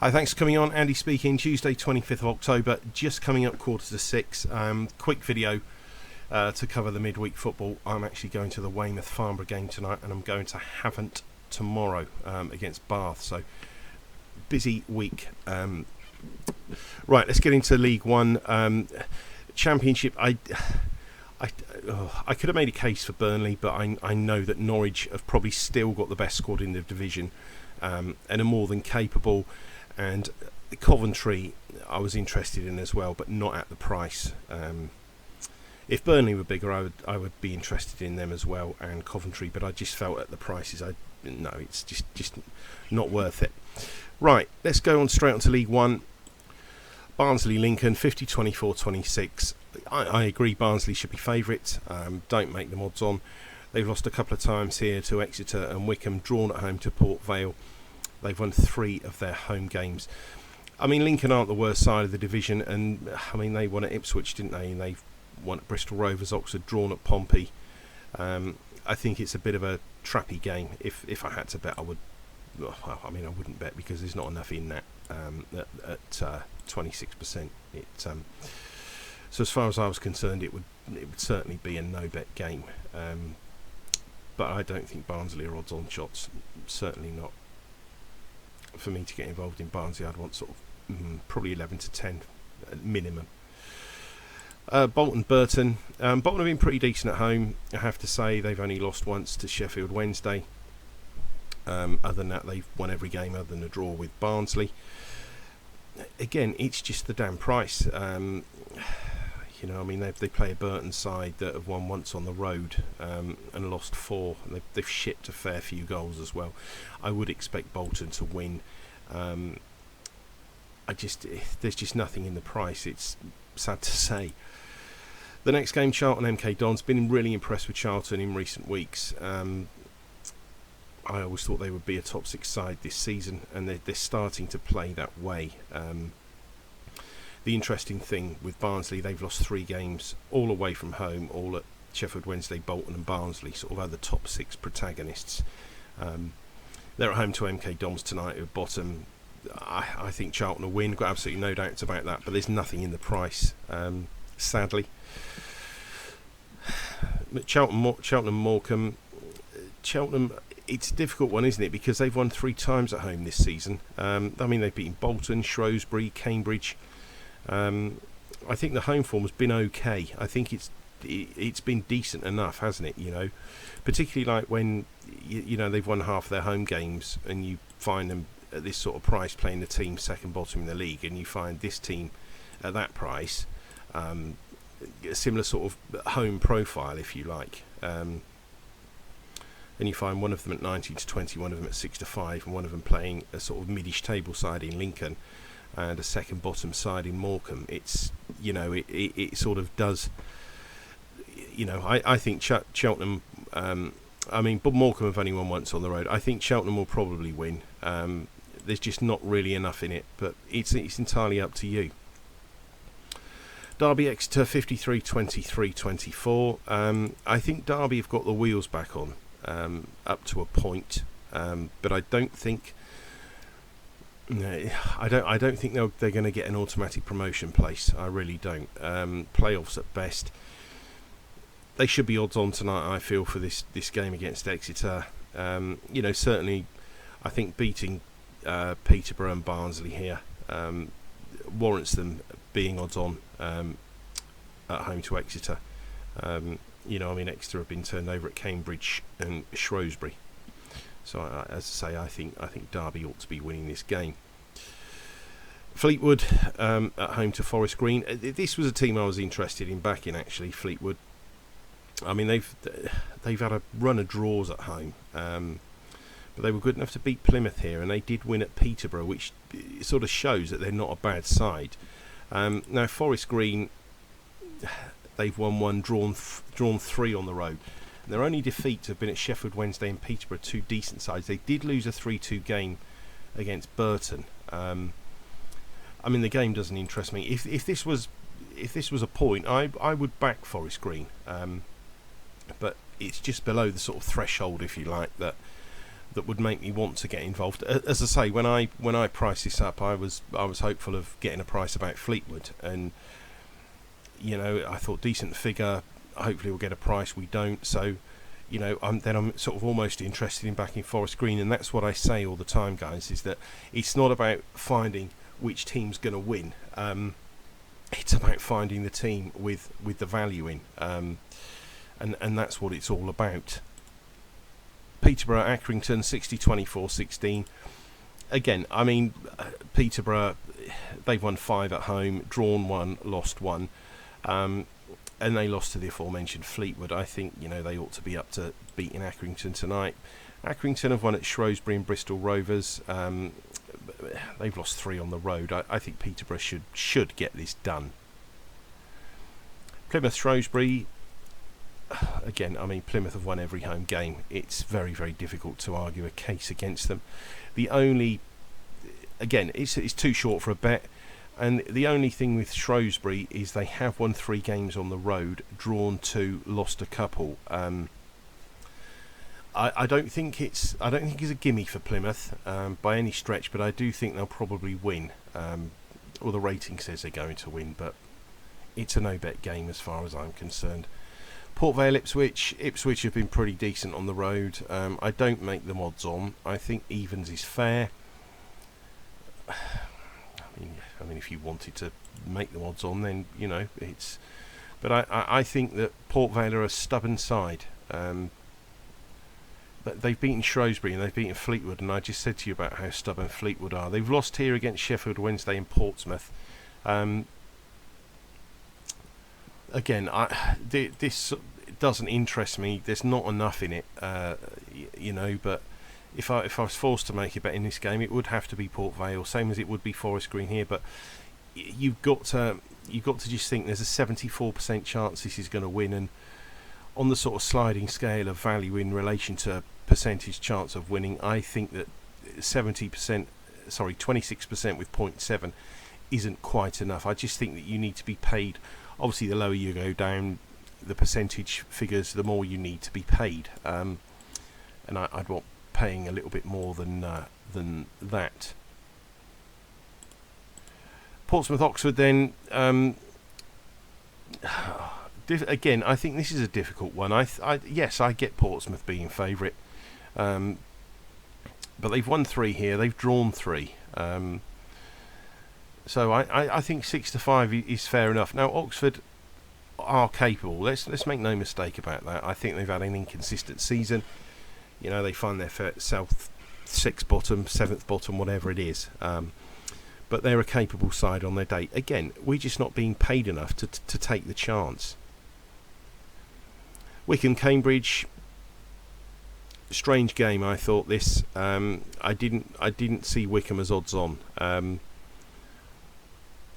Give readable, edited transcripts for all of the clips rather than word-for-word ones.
Hi, thanks for coming on. Andy speaking. Tuesday, 25th of October, just coming up 5:45. Quick video to cover the midweek football. I'm actually going to the Weymouth Farnborough game tonight, and I'm going to Havant tomorrow against Bath. So busy week. Right, let's get into League One. Championship. I could have made a case for Burnley, but I know that Norwich have probably still got the best squad in the division and are more than capable. And Coventry I was interested in as well, but not at the price. If Burnley were bigger, I would be interested in them as well, and Coventry, but I just felt at the prices, it's just not worth it. Right, let's go on straight on to League One. Barnsley Lincoln 50-24-26. I agree Barnsley should be favourites. Don't make them odds on. They've lost a couple of times here to Exeter and Wickham, drawn at home to Port Vale. They've won 3 of their home games. I mean, Lincoln aren't the worst side of the division, and I mean, they won at Ipswich, didn't they? And they've won at Bristol Rovers, Oxford, drawn at Pompey. I think it's a bit of a trappy game. If I had to bet, I would. Well, I mean, I wouldn't bet because there's not enough in that at 26%. So as far as I was concerned, it would certainly be a no-bet game. But I don't think Barnsley are odds-on shots. Certainly not. For me to get involved in Barnsley, I'd want sort of probably 11 to 10 at minimum. Bolton Burton. Bolton have been pretty decent at home. I have to say they've only lost once to Sheffield Wednesday. Other than that, they've won every game other than a draw with Barnsley. Again, it's just the damn price. I mean, they play a Burton side that have won once on the road and lost 4. They've shipped a fair few goals as well. I would expect Bolton to win. There's just nothing in the price. It's sad to say. The next game, Charlton MK Dons. Been really impressed with Charlton in recent weeks. I always thought they would be a top 6 side this season, and they're starting to play that way. The interesting thing with Barnsley, they've lost 3 games, all away from home, all at Sheffield Wednesday, Bolton and Barnsley, sort of other top 6 protagonists. They're at home to MK Dons tonight at bottom. I think Charlton will win, got absolutely no doubts about that, but there's nothing in the price, sadly. Cheltenham and Morecambe. Cheltenham, it's a difficult one, isn't it? Because they've won 3 times at home this season. I mean, they've beaten Bolton, Shrewsbury, Cambridge. I think the home form has been okay. I think it's been decent enough, hasn't it? Particularly like when they've won half their home games, and you find them at this sort of price playing the team second bottom in the league, and you find this team at that price, a similar sort of home profile, if you like. And you find one of them at 19-20, one of them at 6-5, and one of them playing a sort of midish table side in Lincoln and a second bottom side in Morecambe. It's it sort of does. I think Cheltenham. But Morecambe have only won once on the road. I think Cheltenham will probably win. There's just not really enough in it, but it's entirely up to you. Derby Exeter 53-23-24. I think Derby have got the wheels back on up to a point, but I don't think. I don't think they're going to get an automatic promotion place. I really don't. Playoffs at best. They should be odds on tonight, I feel, for this game against Exeter. Certainly, I think beating Peterborough and Barnsley here warrants them being odds on at home to Exeter. Exeter have been turned over at Cambridge and Shrewsbury. So, as I say, I think Derby ought to be winning this game. Fleetwood at home to Forest Green. This was a team I was interested in backing, actually. Fleetwood. I mean, they've had a run of draws at home, but they were good enough to beat Plymouth here, and they did win at Peterborough, which sort of shows that they're not a bad side. Now, Forest Green, they've won 1, drawn 3 on the road. Their only defeats have been at Sheffield Wednesday and Peterborough, 2 decent sides. They did lose a 3-2 game against Burton. The game doesn't interest me. If this was a point, I would back Forest Green. But it's just below the sort of threshold, if you like, that that would make me want to get involved. As I say, when I priced this up, I was hopeful of getting a price about Fleetwood, and I thought decent figure. Hopefully we'll get a price. We don't, so I'm sort of almost interested in backing Forest Green, and that's what I say all the time, guys. Is that it's not about finding which team's going to win. It's about finding the team with the value in, and that's what it's all about. Peterborough, Accrington, 60-24-16. Again, I mean, Peterborough, they've won 5 at home, drawn 1, lost 1, and they lost to the aforementioned Fleetwood. I think they ought to be up to beating Accrington tonight. Accrington have won at Shrewsbury and Bristol Rovers. They've lost 3 on the road. I think Peterborough should get this done. Plymouth, Shrewsbury. Again, I mean, Plymouth have won every home game. It's very, very difficult to argue a case against them. The only, again, it's too short for a bet. And the only thing with Shrewsbury is they have won 3 games on the road, drawn 2, lost a couple. I don't think it's a gimme for Plymouth by any stretch, but I do think they'll probably win. Well, the rating says they're going to win, but it's a no-bet game as far as I'm concerned. Port Vale, Ipswich. Ipswich have been pretty decent on the road. I don't make them odds on. I think evens is fair. I mean, if you wanted to make them odds on, then it's. But I think that Port Vale are a stubborn side. But they've beaten Shrewsbury and they've beaten Fleetwood, and I just said to you about how stubborn Fleetwood are. They've lost here against Sheffield Wednesday and Portsmouth. Again, this doesn't interest me. There's not enough in it, But if I was forced to make a bet in this game, it would have to be Port Vale, same as it would be Forest Green here. But you've got to just think there's a 74% chance this is going to win, and on the sort of sliding scale of value in relation to percentage chance of winning, I think that 26% with 0.7 isn't quite enough. I just think that you need to be paid. Obviously, the lower you go down the percentage figures, the more you need to be paid. And I'd want paying a little bit more than that. Portsmouth, Oxford, then. Again, I think this is a difficult one. Yes, I get Portsmouth being favourite, but they've won 3 here. They've drawn 3. So I think 6-5 is fair enough. Now Oxford are capable. Let's make no mistake about that. I think they've had an inconsistent season. They find their south 6th bottom, 7th bottom, whatever it is. But they're a capable side on their day. Again, we're just not being paid enough to take the chance. Wycombe, Cambridge. Strange game, I thought this. I didn't see Wycombe as odds on.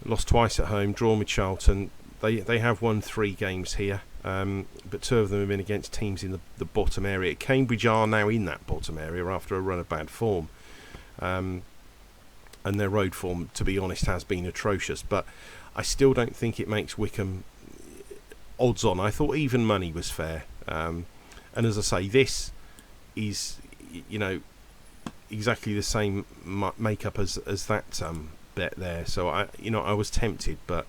Lost twice at home, drawn with Charlton. They have won 3 games here, but 2 of them have been against teams in the bottom area. Cambridge are now in that bottom area after a run of bad form, and their road form, to be honest, has been atrocious. But I still don't think it makes Wycombe odds on. I thought even money was fair, and as I say, this is exactly the same makeup as that bet there. So I was tempted, but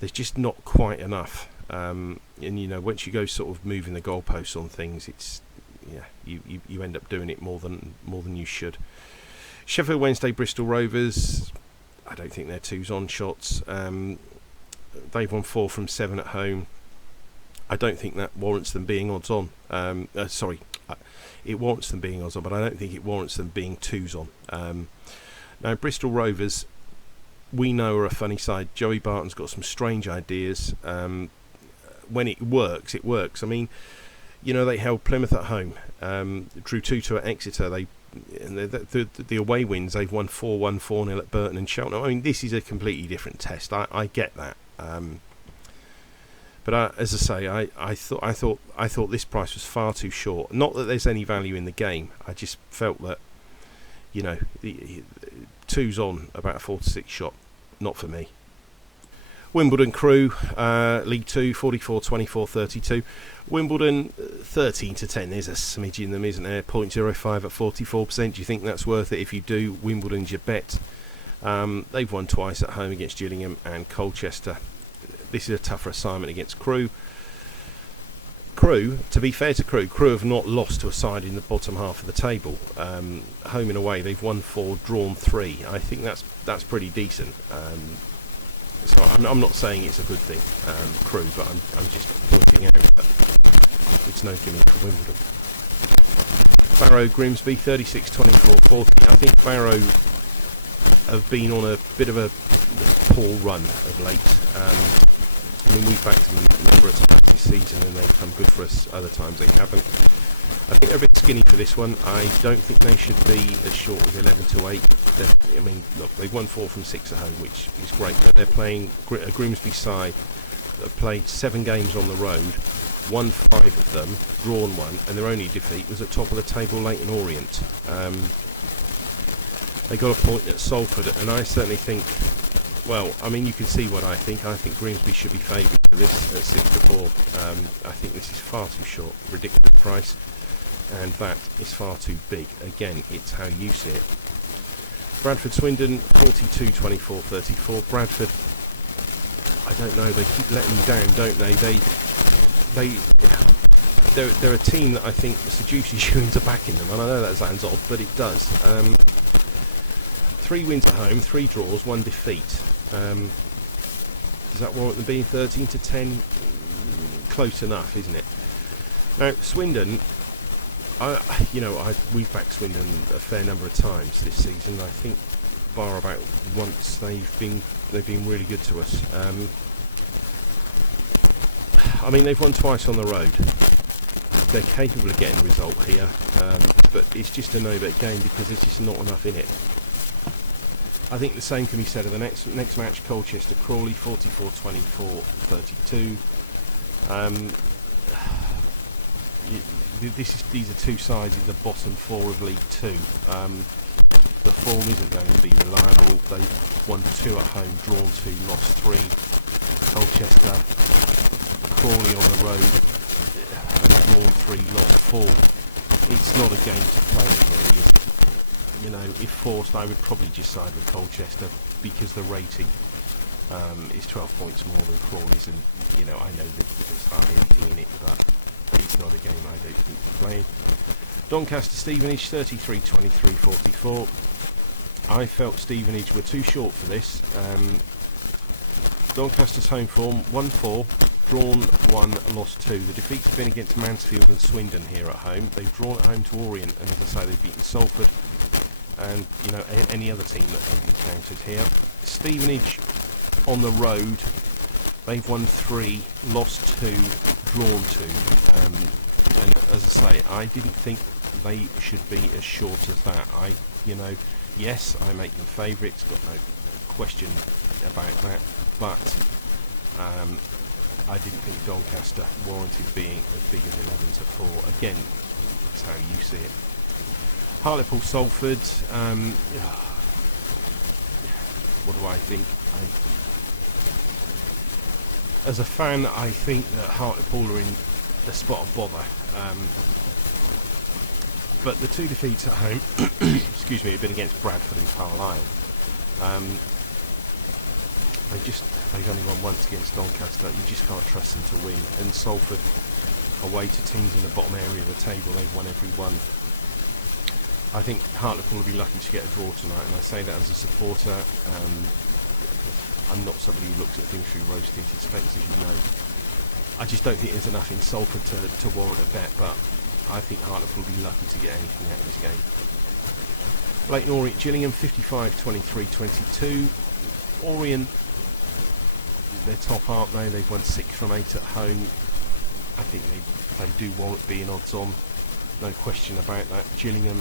there's just not quite enough. And once you go sort of moving the goalposts on things, it's you end up doing it more than you should. Sheffield Wednesday, Bristol Rovers. I don't think they're 2s on shots. They've won 4 from 7 at home. I don't think that warrants them being odds on. It warrants them being odds on, but I don't think it warrants them being 2s on. Now Bristol Rovers, we know, are a funny side. Joey Barton's got some strange ideas. When it works, it works. I mean, they held Plymouth at home, drew 2-2 at Exeter. The away wins, they've won 4-1, 4-0 at Burton and Cheltenham. I mean, this is a completely different test. I get that. But as I say, I thought this price was far too short. Not that there's any value in the game. I just felt that the 2s on about a 4-6 shot, not for me. Wimbledon Crew, League 2, 44-24-32. Wimbledon 13-10. There's a smidge in them, isn't there? 0.05 at 44%. Do you think that's worth it? If you do, Wimbledon's your bet. They've won twice at home against Gillingham and Colchester. This is a tougher assignment against Crewe. Crewe, to be fair to Crewe have not lost to a side in the bottom half of the table. Home and away, they've won 4, drawn 3. I think that's pretty decent. So I'm not saying it's a good thing, Crewe, but I'm just pointing out that it's no gimme for Wimbledon. Barrow Grimsby 36-24-40. I think Barrow have been on a bit of a poor run of late. I mean, we've backed them a number of times this season and they've come good for us. Other times they haven't. I think they're a bit skinny for this one. I don't think they should be as short as 11-8. I mean, look, they've won 4 from 6 at home, which is great, but they're playing a Grimsby side that have played 7 games on the road, won 5 of them, drawn 1, and their only defeat was at top of the table Leyton Orient. They got a point at Salford, and I certainly think, well, I mean, you can see what I think. I think Grimsby should be favoured for this at 6-4. I think this is far too short, ridiculous price, and that is far too big. Again, it's how you see it. Bradford Swindon 42-24-34. Bradford, I don't know, they keep letting them down, don't they? They're a team that I think seduces you into backing them, and I know that sounds odd, but it does. 3 wins at home, 3 draws, 1 defeat. Does that warrant them being 13-10? Close enough, isn't it? Now, Swindon, we've backed Swindon a fair number of times this season. I think, bar about once, they've been really good to us. I mean, they've won twice on the road. They're capable of getting a result here, but it's just a no-bet game because there's just not enough in it. I think the same can be said of the next match, Colchester Crawley 44-24-32. These are 2 sides in the bottom 4 of League 2. The form isn't going to be reliable. They've won 2 at home, drawn 2, lost 3. Colchester, Crawley on the road, drawn 3, lost 4. It's not a game to play, really, is it? You know, if forced, I would probably just side with Colchester because the rating is 12 points more than Crawley's, and you know, I know that there's hardly anything in it, but it's not a game I don't think we're playing. Doncaster Stevenage 33-23-44. I felt Stevenage were too short for this. Doncaster's home form 1-4, drawn 1, lost 2. The defeats have been against Mansfield and Swindon here at home. They've drawn at home to Orient, and as I say, they've beaten Salford and any other team that they've encountered here. Stevenage on the road, they've won 3, lost 2, drawn 2, and as I say, I didn't think they should be as short as that. Yes, I make them favourites, got no question about that, but I didn't think Doncaster warranted being as big as 11-4. Again, that's how you see it. Hartlepool Salford, what do I think? As a fan, I think that Hartlepool are in the spot of bother. But the 2 defeats at home, excuse me, have been against Bradford and Carlisle. They've only won once against Doncaster. You just can't trust them to win. And Salford, away to teams in the bottom area of the table, they've won every one. I think Hartlepool will be lucky to get a draw tonight, and I say that as a supporter. I'm not somebody who looks at things through rose-tinted specs, as you know. I just don't think there's enough in Salford to warrant a bet, but I think Hartlepool will be lucky to get anything out of this game. Leyton Orient Gillingham 55-23-22. Orient, they're top, aren't they? They've won 6 from 8 at home. I think they do warrant being odds on, no question about that. Gillingham,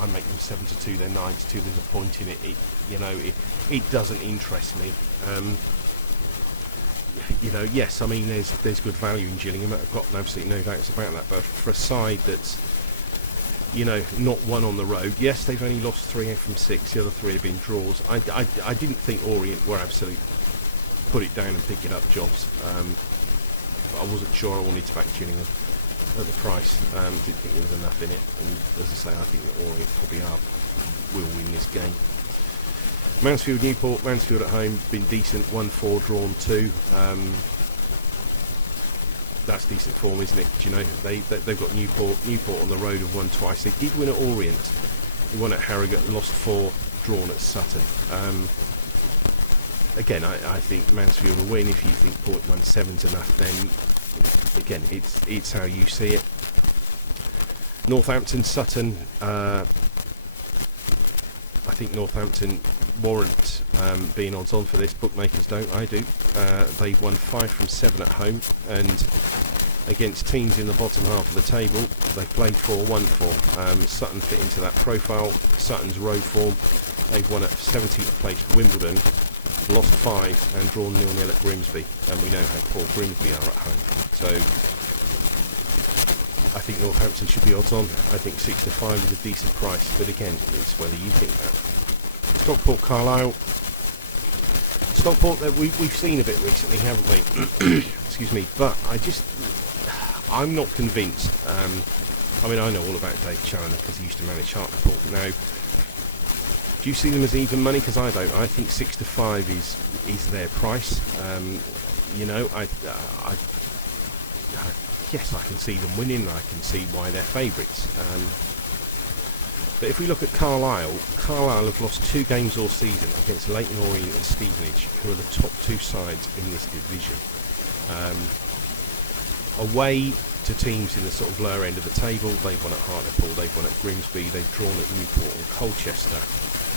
I make them 7-2, they're 9-2. There's a point in it. It doesn't interest me. Yes, I mean there's good value in Gillingham. I've got absolutely no doubts about that. But for a side that's you know, not one on the road. Yes, they've only lost 3 from 6. The other 3 have been draws. I didn't think Orient were absolute put it down and pick it up jobs. I wasn't sure I wanted to back Gillingham at the price. Didn't think there was enough in it. And as I say, I think that Orient probably will win this game. Mansfield Newport. Mansfield at home been decent. 1-4 drawn 2. That's decent form, isn't it? Do you know, they've got Newport on the road, have won twice. They did win at Orient. They won at Harrogate, lost 4, drawn at Sutton. Again, I think Mansfield will win. If you think 0.17's enough, then again, it's how you see it. Northampton, Sutton. I think Northampton warrant being odds on for this. Bookmakers don't. I do. They've won 5 from 7 at home, and against teams in the bottom half of the table, they played 4-1-4. Sutton fit into that profile. Sutton's road form. They've won at 17th place Wimbledon, lost 5 and drawn 0-0 at Grimsby, and we know how poor Grimsby are at home. So I think Northampton should be odds on. I think 6-5 is a decent price, but again, it's whether you think that. Stockport Carlisle. Stockport, we've seen a bit recently, haven't we? Excuse me, but I'm not convinced. I mean, I know all about Dave Challoner because he used to manage Hartlepool. Now, do you see them as even money? Because I don't. I think 6-5 is their price. You know, yes, I can see them winning. I can see why they're favourites. But if we look at Carlisle have lost 2 games all season against Leyton Orient and Stevenage, who are the top 2 sides in this division. Away to teams in the sort of lower end of the table, they've won at Hartlepool, they've won at Grimsby, they've drawn at Newport and Colchester,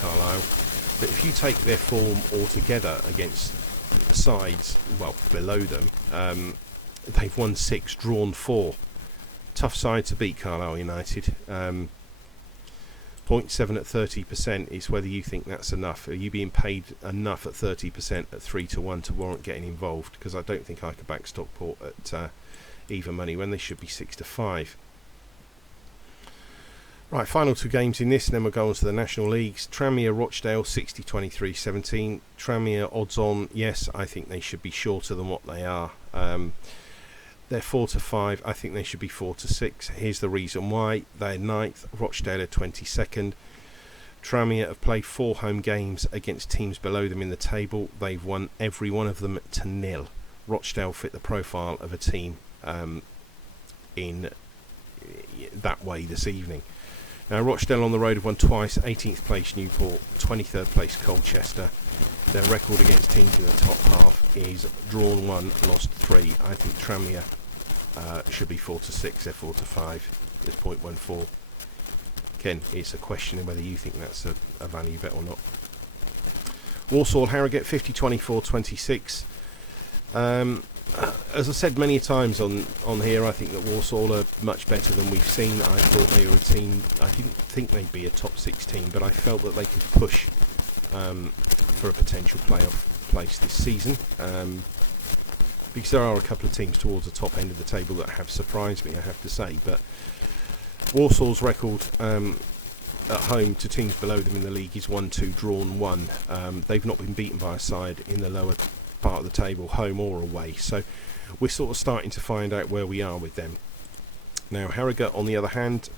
Carlisle. But if you take their form altogether against the sides, well, below them, they've won 6, drawn 4. Tough side to beat, Carlisle United. 0.7 at 30% is whether you think that's enough. Are you being paid enough at 30% at 3-1 to warrant getting involved? Because I don't think I could back Stockport at even money when they should be 6-5. Right, final 2 games in this, and then we'll go on to the National Leagues. Tranmere Rochdale 60-23-17. Tranmere odds on, yes, I think they should be shorter than what they are. They're 4-5. I think they should be 4-6. Here's the reason why. They're 9th. Rochdale are 22nd. Tranmere have played 4 home games against teams below them in the table. They've won every one of them to 0. Rochdale fit the profile of a team in that way this evening. Now, Rochdale on the road have won twice. 18th place Newport, 23rd place Colchester. Their record against teams in the top half is drawn 1, lost 3. I think Tranmere should be 4-6. They're 4-5. There's 0.14. Again, it's a question of whether you think that's a value bet or not. Walsall Harrogate 50-24-26. As I said many times on here, I think that Walsall are much better than we've seen. I thought they were a team. I didn't think they'd be a top 6 team, but I felt that they could push for a potential playoff place this season, because there are a couple of teams towards the top end of the table that have surprised me, I have to say. But Walsall's record at home to teams below them in the league is 1-2, drawn 1. They've not been beaten by a side in the lower part of the table, home or away. So we're sort of starting to find out where we are with them. Now, Harrogate, on the other hand,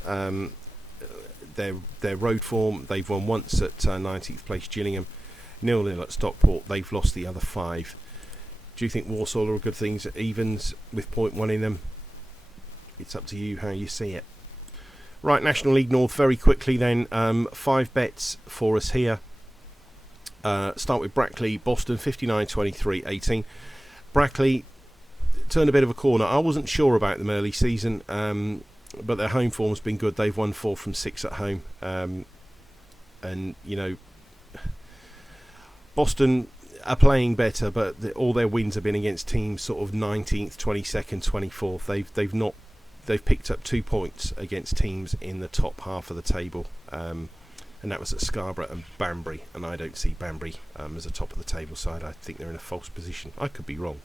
their road form, they've won once at 19th place Gillingham, 0-0 at Stockport. They've lost the other 5. Do you think Walsall are good things at evens with 0.1 in them? It's up to you how you see it. Right, National League North very quickly then. 5 bets for us here. Start with Brackley, Boston 59-23-18. Brackley turned a bit of a corner. I wasn't sure about them early season, but their home form's been good. They've won 4 from 6 at home. And, you know, Boston are playing better, but all their wins have been against teams sort of 19th, 22nd, 24th. They've picked up 2 points against teams in the top half of the table, and that was at Scarborough and Banbury. And I don't see Banbury as a top of the table side. I think they're in a false position. I could be wrong,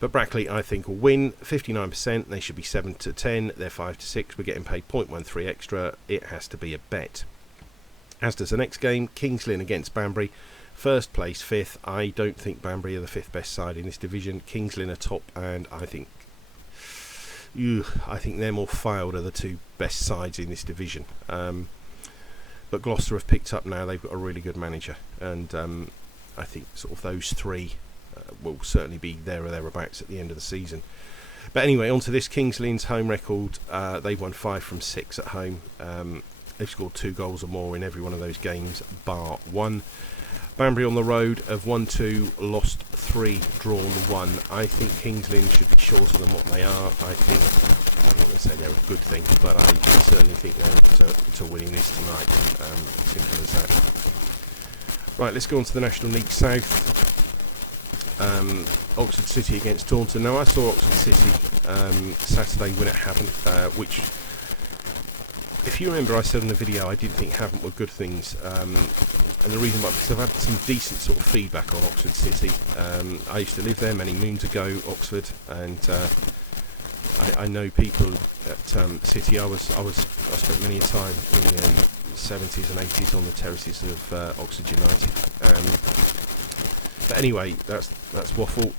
but But Brackley, I think, will win 59%. They should be 7-10. They're 5-6. We're getting paid 0.13 extra. It has to be a bet. As does the next game, Kings Lynn against Banbury. First place, fifth. I don't think Banbury are the fifth best side in this division. Kings Lynn are top, and I think them or Fylde are the two best sides in this division. But Gloucester have picked up now. They've got a really good manager, and I think sort of those three will certainly be there or thereabouts at the end of the season. But anyway, on to this. Kings Lynn's home record. They've won 5 from 6 at home. They've scored 2 goals or more in every one of those games, bar 1. Banbury on the road have won 2, lost 3, drawn 1. I think Kings Lynn should be shorter than what they are. I'm not going to say they're a good thing, but I certainly think they're to winning this tonight. Simple as that. Right, let's go on to the National League South. Oxford City against Taunton. Now, I saw Oxford City Saturday win at Havant, which, if you remember, I said in the video I didn't think Havant were good things, and the reason why, because I've had some decent sort of feedback on Oxford City. I used to live there many moons ago, Oxford, and I know people at City. I spent many a time in the 70s and 80s on the terraces of Oxford United. But anyway, that's waffle.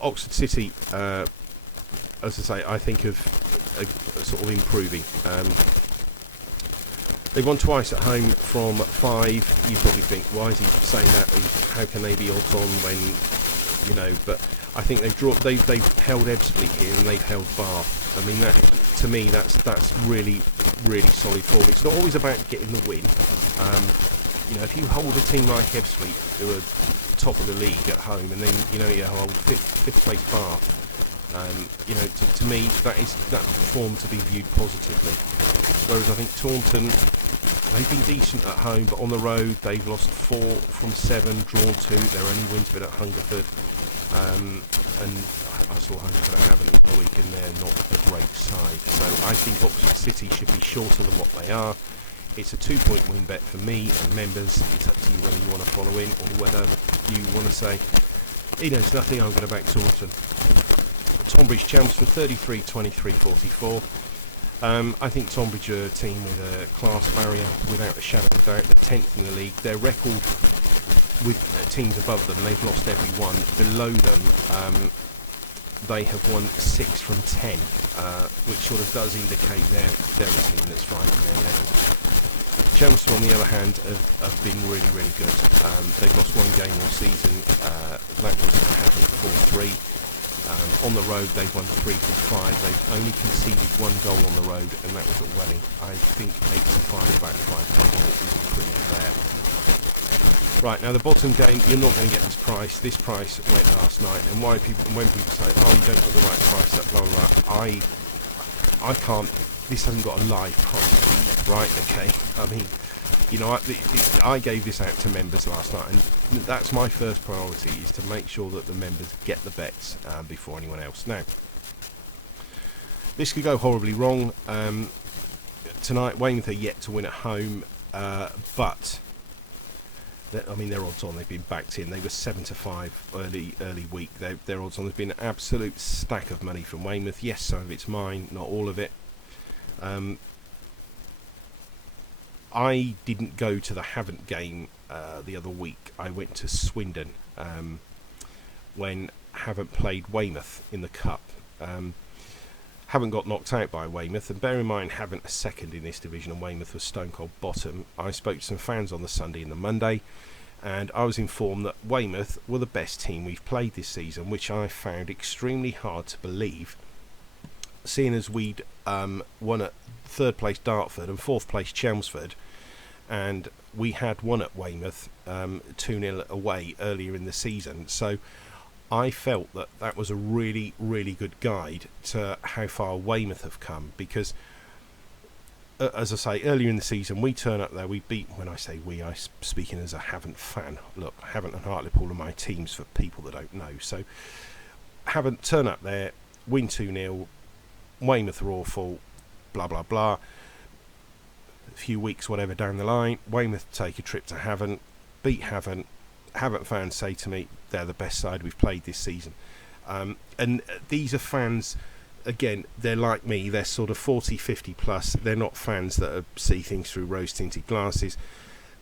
Oxford City, as I say, I think of sort of improving. They've won twice at home from 5. You probably think, why is he saying that? How can they be odds on when, you know? But I think they've held Ebbsfleet here and they've held Bath. I mean, that to me, that's really, really solid form. It's not always about getting the win. You know, if you hold a team like Ebbsfleet, who are top of the league at home, and then you hold fifth place Bath, you know, to me that form to be viewed positively. Whereas I think Taunton, they've been decent at home, but on the road they've lost 4 from 7, drawn 2. Their only win's been at Hungerford, and I saw Hungerford at Havant the week, and they're not a great side. So I think Oxford City should be shorter than what they are. It's a 2-point win bet for me and members. It's up to you whether you want to follow in or whether you want to say, he knows nothing, I'm going to back Taunton. Tonbridge Chelmsford 33, 23, 44. I think Tonbridge are a team with a class barrier without a shadow of a doubt. They're 10th in the league. Their record with teams above them, they've lost every one. Below them, they have won 6 from 10, which sort of does indicate they're a team that's fighting their level. Chelmsford, on the other hand, have been really, really good. They've lost 1 game all season. That was Havant 4-3. On the road, they've won 3 from 5. They've only conceded 1 goal on the road, and that was at Welling. I think 8-5, about 5-4 is pretty fair. Right, now the bottom game, you're not going to get this price. This price went last night, and when people say, oh, you don't put the right price up, blah, blah, blah, I can't, this hasn't got a live price, right, okay? I mean, you know, I gave this out to members last night, and that's my first priority, is to make sure that the members get the bets before anyone else. Now, this could go horribly wrong. Tonight, Weymouth are yet to win at home, but I mean, their odds on, they've been backed in. They were 7-5 early week. Their odds on, there's been an absolute stack of money from Weymouth. Yes, some of it's mine, not all of it. I didn't go to the Havant game the other week. I went to Swindon when Havant played Weymouth in the Cup. Havant got knocked out by Weymouth, and bear in mind, Havant are second in this division and Weymouth was stone cold bottom. I spoke to some fans on the Sunday and the Monday, and I was informed that Weymouth were the best team we've played this season, which I found extremely hard to believe, seeing as we'd won at 3rd place Dartford and 4th place Chelmsford, and we had won at Weymouth 2-0 away earlier in the season. So I felt that was a really, really good guide to how far Weymouth have come, because as I say, earlier in the season we turn up there, we beat, when I say we, I'm speaking as a Havant fan. Look, Havant and Hartlepool are my teams for people that don't know. So Havant turn up there, win 2-0, Weymouth are awful, blah blah blah. A few weeks whatever down the line, Weymouth take a trip to Havant, beat Havant. Havant fans say to me they're the best side we've played this season. And these are fans, again, they're like me, they're sort of 40, 50 plus. They're not fans that see things through rose-tinted glasses.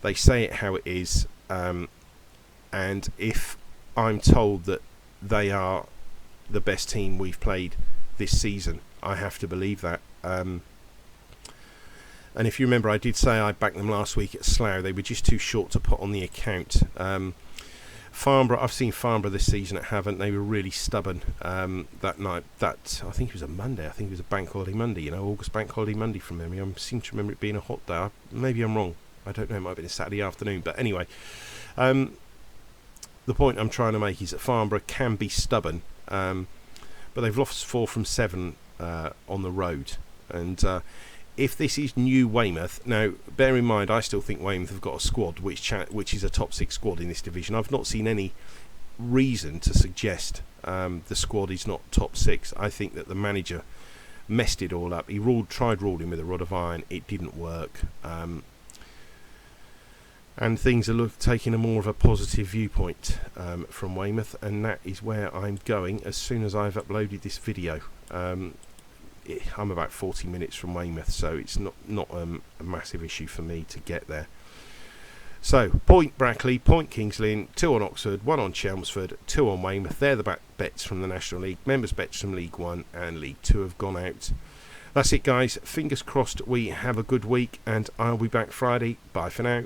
They say it how it is. And if I'm told that they are the best team we've played this season, I have to believe that. And if you remember, I did say I backed them last week at Slough. They were just too short to put on the account. Farnborough, I've seen Farnborough this season at Havant. They were really stubborn that night. That, I think it was a Monday. I think it was a bank holiday Monday, August bank holiday Monday from memory. I seem to remember it being a hot day. Maybe I'm wrong. I don't know. It might have been a Saturday afternoon. But anyway, the point I'm trying to make is that Farnborough can be stubborn, but they've lost 4 from 7 on the road. And if this is new Weymouth, now bear in mind, I still think Weymouth have got a squad which is a top 6 squad in this division. I've not seen any reason to suggest the squad is not top 6. I think that the manager messed it all up. He tried ruling with a rod of iron. It didn't work. And things are taking a more of a positive viewpoint from Weymouth, and that is where I'm going as soon as I've uploaded this video. I'm about 40 minutes from Weymouth, so it's not a massive issue for me to get there. So, point Brackley, point Kings Lynn, 2 on Oxford, 1 on Chelmsford, 2 on Weymouth. They're the back bets from the National League. Members bets from League 1 and League 2 have gone out. That's it, guys. Fingers crossed we have a good week, and I'll be back Friday. Bye for now.